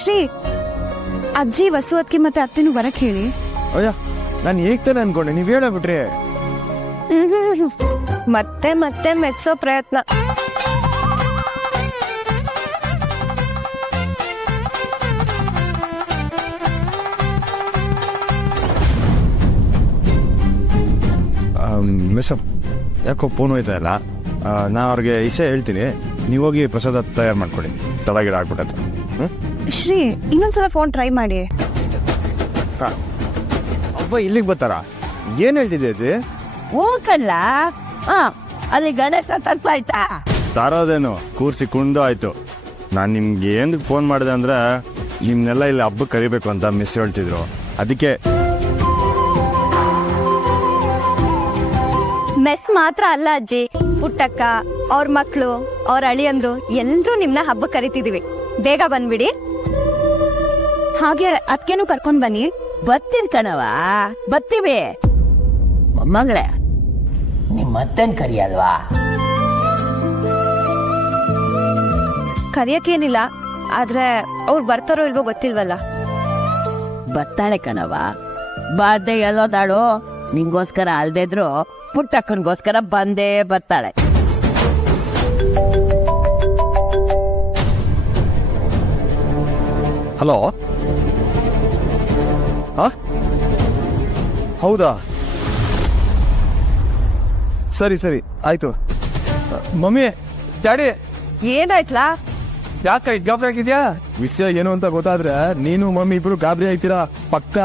ಶ್ರೀ, ಅಜ್ಜಿ ವಸುವತ್ಗೆ ಮತ್ತೆ ಅತ್ತೆನೂ ಬರಕ್ ಹೇಳಿ. ಅಯ್ಯ, ನಾನು ಹೇಗ್ತಾನೆ ಅನ್ಕೊಂಡೆ, ನೀವ್ ಹೇಳಬಿಟ್ರಿ. ಮತ್ತೆ ಮತ್ತೆ ಮೆಚ್ಚೋ ಪ್ರಯತ್ನ. ಮಿಸ್, ಯಾಕೋ ಫೋನ್ ಹೋಯ್ತಾ ಇಲ್ಲ. ನಾ ಅವ್ರಿಗೆ ಇಸೆ ಹೇಳ್ತೀನಿ, ನೀವು ಹೋಗಿ ಪ್ರಸಾದ ತಯಾರು ಮಾಡ್ಕೊಡಿ. ತಳಗಿಡ ಆಗ್ಬಿಟ್ಟೆ. ಶ್ರೀ, ಇನ್ನೊಂದ್ಸಲ ಫೋನ್ ಟ್ರೈ ಮಾಡಿ. ಅಬ್ಬ ಇಲ್ಲಿಗೆ ಬರ್ತಾರ? ಏನ್ ಹೇಳ್ತಿದ್ದೆ ಅಜ್ಜಿ? ಹೋಗಲ್ಲ. ಅಲ್ಲಿ ಗಣೇಶ ತರ್ಪಾಯ್ತಾ? ತಾರೋದೇನು ಕೂರ್ಸಿ ಕುಂಡು ಆಯ್ತು. ನಾನು ನಿಮ್ಗೆ ಏನ್ ಫೋನ್ ಮಾಡಿದೆ ಅಂದ್ರೆ, ನಿಮ್ನೆಲ್ಲ ಇಲ್ಲಿ ಹಬ್ಬಕ್ಕೆ ಕರಿಬೇಕು ಅಂತ ಮಿಸ್ ಹೇಳ್ತಿದ್ರು. ಅದಕ್ಕೆ ಮೆಸ್ ಮಾತ್ರ ಅಲ್ಲ ಅಜ್ಜಿ, ಪುಟ್ಟಕ್ಕ, ಅವ್ರ ಮಕ್ಕಳು, ಅವ್ರ ಅಳಿಯಂದ್ರು ಎಲ್ರೂ ನಿಮ್ನ ಹಬ್ಬಕ್ಕೆ ಕರಿತಿದೀವಿ. ಬೇಗ ಬಂದ್ಬಿಡಿ. ಹಾಗೆ ಅದ್ಕೇನು ಕರ್ಕೊಂಡ್ ಬನ್ನಿ. ಬರ್ತೀನಿ ಕಣವ, ಬರ್ತೀವಿ. ಮೊಮ್ಮಗಳೇ, ನಿಮ್ಮ ಅತ್ತನ್ ಕರಿಯಲ್ವಾ? ಕರಿಯಕ್ಕೇನಿಲ್ಲ, ಆದ್ರೆ ಅವ್ರು ಬರ್ತಾರೋ ಇಲ್ವೋ ಗೊತ್ತಿಲ್ವಲ್ಲ. ಬರ್ತಾಳೆ ಕಣವ. ಬಾರ್ದೆ ಎಲ್ಲೋದಾಳು. ನಿಂಗೋಸ್ಕರ ಅಲ್ದಿದ್ರು ಪುಟ್ಟಕ್ಕನ್ಗೋಸ್ಕರ ಬಂದೇ ಬರ್ತಾಳೆ. ಹಲೋ. ಹೌದಾ? ಸರಿ ಸರಿ ಆಯ್ತು. ಮಮ್ಮಿ, ಡ್ಯಾಡಿ, ಏನಾಯ್ತಲಾ? ಯಾಕೆ ಗಾಬರಿ ಆಗಿದ್ಯಾ? ವಿಷಯ ಏನು ಅಂತ ಗೊತ್ತಾದ್ರೆ ನೀನು ಮಮ್ಮಿ ಇಬ್ರು ಗಾಬರಿ ಆಯ್ತೀರಾ ಪಕ್ಕ.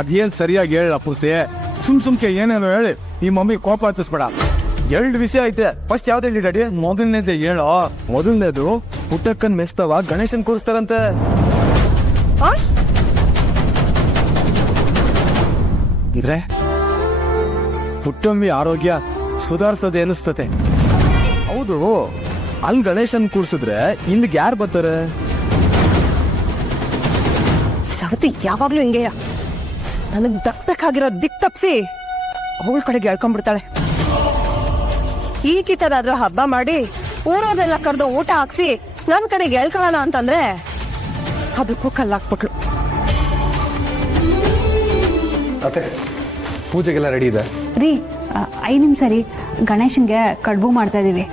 ಅದೇನ್ ಸರಿಯಾಗಿ ಹೇಳ ಪುಸೆ. ಸುಮ್ಕೆ ಏನೇನೋ ಹೇಳಿ ಈ ಮಮ್ಮಿ ಕೋಪ ಹತ್ತಿಸ್ಬೇಡ. 2 ವಿಷಯ ಐತೆ. ಫಸ್ಟ್ ಯಾವ್ದು ಹೇಳಿ ಡ್ಯಾಡಿ? ಮೊದಲನೇದು ಹೇಳೋ. ಮೊದಲನೇದು, ಪುಟ್ಟಕ್ಕನ್ ಮೆಸ್ತವ ಗಣೇಶನ್ ಕೂರಿಸ್ತಾರಂತೆ. ಇದ್ರೆ ಪುಟ್ಟಮ್ಮಿ ಆರೋಗ್ಯ ಸುಧಾರಿಸೋದೆ ಅನಿಸ್ತತೆ. ಹೌದು, ಅಲ್ಲಿ ಗಣೇಶನ್ ಕೂರ್ಸಿದ್ರೆ ಇಲ್ಲಿಗೆ ಯಾರು ಬರ್ತಾರೆ? ಸವತಿ ಯಾವಾಗ್ಲೂ ಹಿಂಗೆಯ. ನನಗ್ ದಕ್ಬೇಕಾಗಿರೋ ದಿಕ್ ತಪ್ಸಿ ಅವಳ ಕಡೆಗೆ ಹೇಳ್ಕೊಂಡ್ಬಿಡ್ತಾಳೆ. ಈಗಿತರಾದ್ರೂ ಹಬ್ಬ ಮಾಡಿ ಊರೋದೆಲ್ಲ ಕರೆದು ಊಟ ಹಾಕ್ಸಿ ನನ್ ಕಡೆಗೆ ಹೇಳ್ಕೊಳ್ಳೋಣ ಅಂತಂದ್ರೆ ಅದಕ್ಕೂ ಕಲ್ಲಾಕ್ಬಿಟ್ಲು. ಮತ್ತೆ ಪೂಜೆಗೆಲ್ಲ ರೆಡಿ ಇದೆ ರೀ. 5 ನಿಮಿಷ ರೀ, ಗಣೇಶನ್ಗೆ ಕಡುಬು ಮಾಡ್ತಾ ಇದೀವಿ.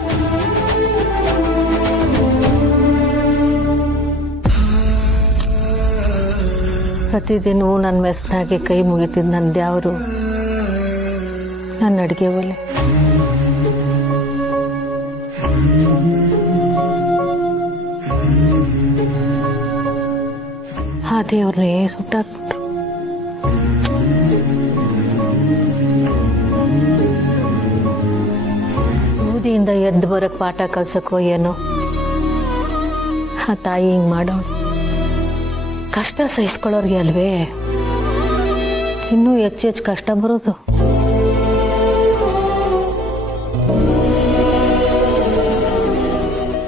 ಪ್ರತಿದಿನವೂ ನನ್ನ ಮೆಸ್ನಾಗೆ ಕೈ ಮುಗಿತಿದ್ದು ನನ್ನ ದ್ಯಾವರು ನನ್ನ ಅಡುಗೆ ಒಲೆ. ಆ ದೇವ್ರನ್ನೇ ಸುಟ್ಟಾಕ್ಬಿಟ್ರು. ಬೂದಿಯಿಂದ ಎದ್ದು ಬರಕ್ಕೆ ಪಾಠ ಕಲ್ಸಕ್ಕೋ ಏನೋ ಆ ತಾಯಿ ಹಿಂಗೆ ಮಾಡೋಳು. ಕಷ್ಟ ಸಹಿಸ್ಕೊಳ್ಳೋರ್ಗೆ ಅಲ್ವೇ ಇನ್ನೂ ಹೆಚ್ಚು ಕಷ್ಟ ಬರೋದು.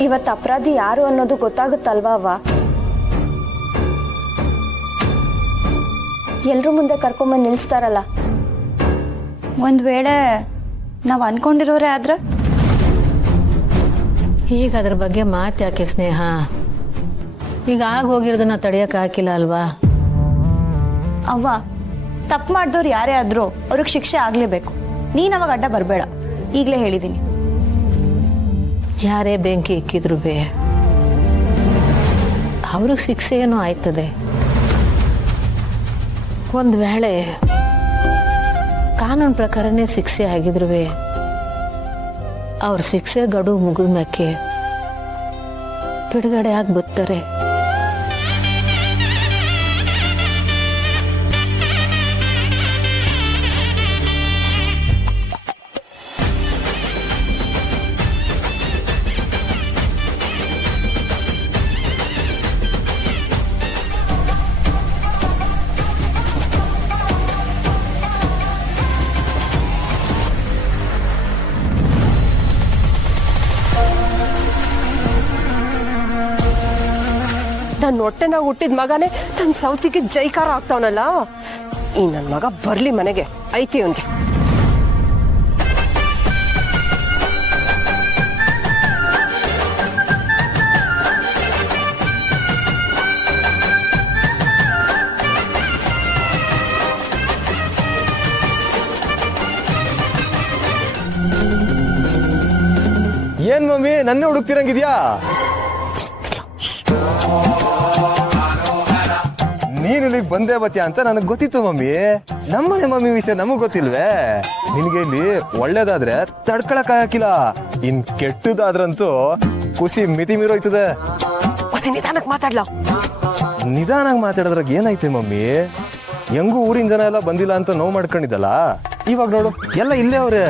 ಇವತ್ತು ಅಪರಾಧಿ ಯಾರು ಅನ್ನೋದು ಗೊತ್ತಾಗುತ್ತಲ್ವಾ ಅವ್ವ? ಎಲ್ರೂ ಮುಂದೆ ಕರ್ಕೊಂಬಂದು ನಿಲ್ಸ್ತಾರಲ್ಲ. ಒಂದ್ ವೇಳೆ ನಾವ್ ಅನ್ಕೊಂಡಿರೋರೇ ಆದ್ರ? ಈಗ ಅದ್ರ ಬಗ್ಗೆ ಮಾತು ಯಾಕೆ ಸ್ನೇಹ? ಈಗ ಹೋಗಿರೋದನ್ನ ತಡೆಯಕ್ಕೆ ಹಾಕಿಲ್ಲ ಅಲ್ವಾ? ಅವ್ವ, ತಪ್ಪು ಮಾಡಿದವ್ರು ಯಾರೇ ಆದ್ರೂ ಅವ್ರಿಗೆ ಶಿಕ್ಷೆ ಆಗ್ಲೇಬೇಕು. ನೀನ್ ಅವಾಗ ಅಡ್ಡ ಬರಬೇಡ, ಈಗಲೇ ಹೇಳಿದೀನಿ. ಯಾರೇ ಬೆಂಕಿ ಇಕ್ಕಿದ್ರು ಅವ್ರಿಗೆ ಶಿಕ್ಷೆ ಏನೋ ಆಯ್ತದೆ. ಒಂದು ವೇಳೆ ಕಾನೂನು ಪ್ರಕಾರನೇ ಶಿಕ್ಷೆ ಆಗಿದ್ರು ಅವ್ರ ಶಿಕ್ಷೆ ಗಡುವು ಮುಗಿದ ಮ್ಯಾಕೆ ಬಿಡುಗಡೆ ಆಗಿ ಬರ್ತಾರೆ. ನನ್ನ ಹೊಟ್ಟೆನಾಗ ಹುಟ್ಟಿದ ಮಗನೇ ತನ್ನ ಸೌತಿಗೆ ಜೈಕಾರ ಆಗ್ತಾವನಲ್ಲ. ಈ ನನ್ನ ಮಗ ಬರ್ಲಿ ಮನೆಗೆ, ಐತಿ ಅವನ್ಗೆ. ಏನ್ ಮಮ್ಮಿ ನನ್ನೇ ಹುಡುಕ್ತಿರಂಗಿದ್ಯಾ? ನೀನು ಇಲ್ಲಿಗೆ ಬಂದೇ ಬತ್ತೀಯ ಅಂತ ನನಗೆ ಗೊತ್ತಿತ್ತು ಮಮ್ಮಿ. ನಮ್ಮನೆ ಮಮ್ಮಿ ವಿಷಯ ನಮಗ್ ಗೊತ್ತಿಲ್ವೇ? ನಿನ್ಗೆ ಇಲ್ಲಿ ಒಳ್ಳೇದಾದ್ರೆ ತಡ್ಕೊಳಕ್ ಹಾಕಿಲ್ಲ, ಇನ್ ಕೆಟ್ಟದಾದ್ರಂತೂ ಖುಷಿ ಮಿತಿ ಮೀರೋಯ್ತದೆ. ನಿಧಾನಕ್ಕೆ ಮಾತಾಡ್ಲ. ನಿಧಾನಾಗಿ ಮಾತಾಡಿದ್ರಾಗ ಏನೈತೆ ಮಮ್ಮಿ? ಹೆಂಗೂ ಊರಿನ ಜನ ಎಲ್ಲ ಬಂದಿಲ್ಲ ಅಂತ ನೋವು ಮಾಡ್ಕೊಂಡಿದ್ದಲ್ಲ, ಇವಾಗ ನೋಡು ಎಲ್ಲ ಇಲ್ಲೇ ಅವ್ರೆ.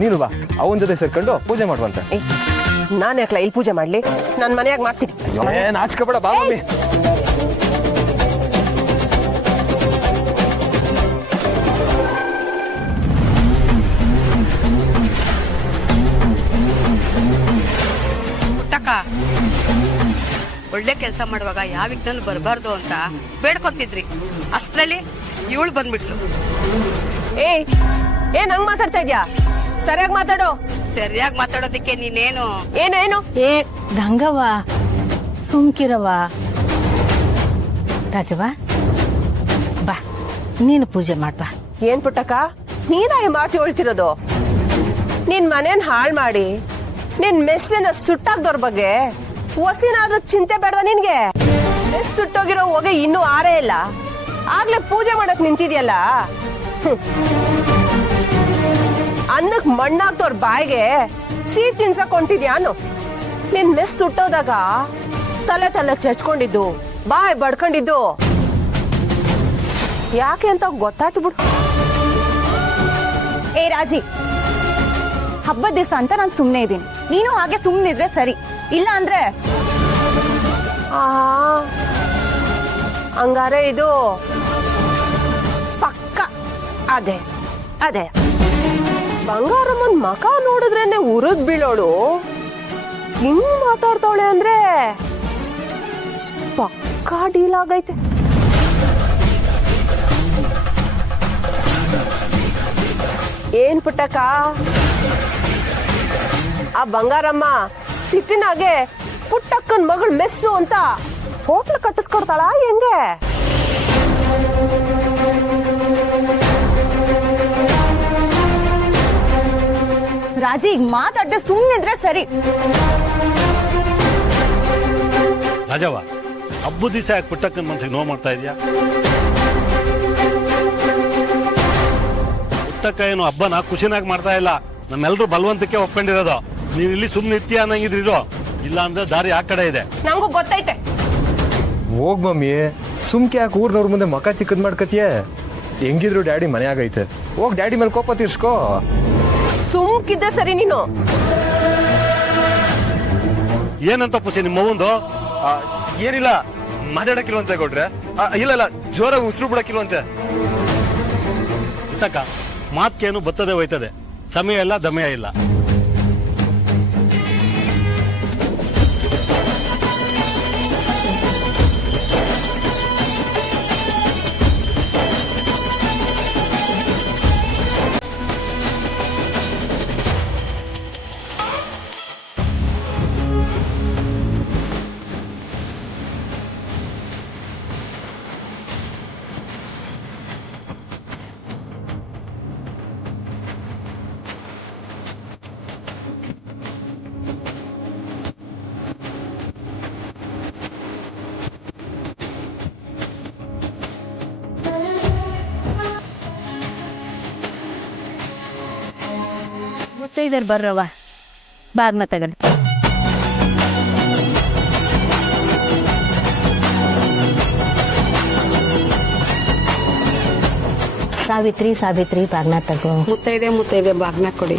ನೀನು ಬಾ, ಅವನ ಜೊತೆ ಸೇರ್ಕೊಂಡು ಪೂಜೆ ಮಾಡುವಂತ. ನಾನು ಯಾಕಲ ಇಲ್ಲಿ ಪೂಜೆ ಮಾಡ್ಲಿ? ನಾನು ಮನೆಯಾಗ ಮಾಡ್ತೀನಿ. ನಾಚ್ಕೋಬೇಡ ಬಾ ಮಮ್ಮಿ. ಒಳ್ಳೆ ಕೆಲಸ ಮಾಡುವಾಗ ಯಾವ ವಿಘ್ನೂ ಬರಬಾರ್ದು ಅಂತ ಬೇಡ್ಕೊಂತಿದ್ರಿ. ಅಷ್ಟರಲ್ಲಿ ಇವಳು ಬಂದ್ಬಿಟ್ಲು. ಏನ್ ಹಂಗ್ ಮಾತಾಡ್ತಾ ಇದ್ಯಾ? ಸರಿಯಾಗಿ ಮಾತಾಡೋ. ಸರಿಯಾಗಿ ಮಾತಾಡೋದಕ್ಕೆ ನೀನೇನು ಏನು? ಏ ಗಂಗವ್ವ, ಸುಮ್ಕಿರವ. ರಾಜವ್ವ ಬಾ, ನೀನು ಪೂಜೆ ಮಾಡ್ಬಾ. ಏನ್ ಪುಟ್ಟಕ್ಕ, ನೀನಾಗಿ ಮಾತು ಹೇಳ್ತಿರೋದು? ನಿನ್ ಮನೇನ್ ಹಾಳ್ ಮಾಡಿ ನಿನ್ ಮೆಸ್ಸಿನ ಸುಟ್ಟಾಕ್ದವ್ರ ಬಗ್ಗೆ ಹೊಸಿನಾದ್ರೂ ಚಿಂತೆ ಬೇಡವಾ ನಿನ್ಗೆ? ಮೆಸ್ ಸುಟ್ಟೋಗಿರೋ ಹೊಗೆ ಇನ್ನೂ ಆರೇ ಇಲ್ಲ, ಆಗ್ಲೇ ಪೂಜೆ ಮಾಡಕ್ ನಿಂತಿದ್ಯಲ್ಲ. ಅನ್ನಕ್ ಮಣ್ಣಾಕ್ದವ್ರ ಬಾಯಿಗೆ ಸೀಟ್ ತಿನ್ಸಕ್ ಹೊಂಟಿದ್ಯಾನು? ನಿನ್ ಮೆಸ್ ಸುಟ್ಟೋದಾಗ ತಲೆ ಚಚ್ಕೊಂಡಿದ್ದು, ಬಾಯ್ ಬಡ್ಕೊಂಡಿದ್ದು ಯಾಕೆ ಅಂತ ಗೊತ್ತಾಯ್ತು ಬಿಡು. ಏ ರಾಜಿ, ಹಬ್ಬದ ದಿವಸ ಅಂತ ನಾನು ಸುಮ್ಮನೆ ಇದ್ದೀನಿ, ನೀನು ಹಾಗೆ ಸುಮ್ಮನಿದ್ರೆ ಸರಿ. ಇಲ್ಲ ಅಂದ್ರೆ ಹಂಗಾರೆ ಇದು ಪಕ್ಕ ಅದೇ ಅದೇ ಬಂಗಾರಮ್ಮನ್ ಮಕ ನೋಡಿದ್ರೇನೆ ಉರಿದ್ ಬೀಳೋಳು. ಹಿಂಗ್ ಮಾತಾಡ್ತಾವಳೆ ಅಂದ್ರೆ ಪಕ್ಕ ಡೀಲ್ ಆಗೈತೆ. ಏನ್ ಪುಟ್ಟಕ್ಕ, ಆ ಬಂಗಾರಮ್ಮ ಸಿಟ್ಟಿನಾಗೆ ಪುಟ್ಟಕ್ಕನ್ ಮಗಳು ಮೆಸ್ಸು ಅಂತ ಹೋಟ್ಲ್ ಕಟ್ಟಿಸ್ಕೊಡ್ತಾಳ ಹೆಂಗೆ? ರಾಜಿ, ಈಗ ಮಾತಾಡ್ದೆ ಸುಮ್ಮನಿದ್ರೆ ಸರಿ. ರಾಜವ್ವ, ಹಬ್ಬದ ದಿವಸ ಯಾಕೆ ಪುಟ್ಟಕ್ಕನ ಮನ್ಸಿಗೆ ನೋವು ಮಾಡ್ತಾ ಇದೆಯಾ? ಪುಟ್ಟಕ್ಕ ಏನು ಹಬ್ಬನ ಖುಷಿನಾಗಿ ಮಾಡ್ತಾ ಇಲ್ಲ, ನಮ್ಮೆಲ್ಲರೂ ಬಲವಂತಕ್ಕೆ ಒಪ್ಕೊಂಡಿರೋದು. ನೀವು ಇಲ್ಲಿ ಸುಮ್ಮನೆ ನಿತ್ಯ ಅನ್ನಂಗಿದ್ರಿರೋ, ಇಲ್ಲ ಅಂದ್ರೆ ದಾರಿ ಆ ಕಡೆ ಇದೆ. ನಂಗೂ ಗೊತ್ತೈತೆ. ಹೋಗ್ ಮಮ್ಮಿ, ಸುಮ್ಕೆ ಯಾಕೆ ಊರ್ನವ್ರ ಮುಂದೆ ಮಕ ಚಿಕ್ಕದ್ ಮಾಡ್ಕತಿಯೇ? ಹೆಂಗಿದ್ರು ಡ್ಯಾಡಿ ಮನೆ ಆಗೈತೆ, ಹೋಗ್ ಡ್ಯಾಡಿ ಮೇಲೆ ಕೋಪ ತೀರ್ಸ್ಕೋ. ಸುಮ್ಕಿದ್ದೆ ಸರಿ ನೀನು. ಏನಂತ ಪುಷಿ ನಿಮ್ಮ ಮಗುಂದು? ಏನಿಲ್ಲ, ಮಾತಾಡಕ್ಕಿಲ್ವಂತೆ ಕೊಡ್ರೆ. ಇಲ್ಲ ಜೋರಾಗಿ ಉಸಿರು ಬಿಡಕ್ಕಿಲ್ವಂತೆ. ಪುಟ್ಟಕ್ಕ ಮಾತ್ಕೇನು ಬರ್ತದೆ ಹೋಯ್ತದೆ, ಸಮಯ ಇಲ್ಲ ದಮಯ ಇಲ್ಲ. ಮುತ್ತೈದರ್ ಬರ್ರವ, ಬಾಗ್ನ ತಗಳಿ. ಸಾವಿತ್ರಿ ಬಾಗ್ನ ತಗೋ. ಮುತ್ತೈದೆ ಬಾಗ್ನ ಕೊಡಿ.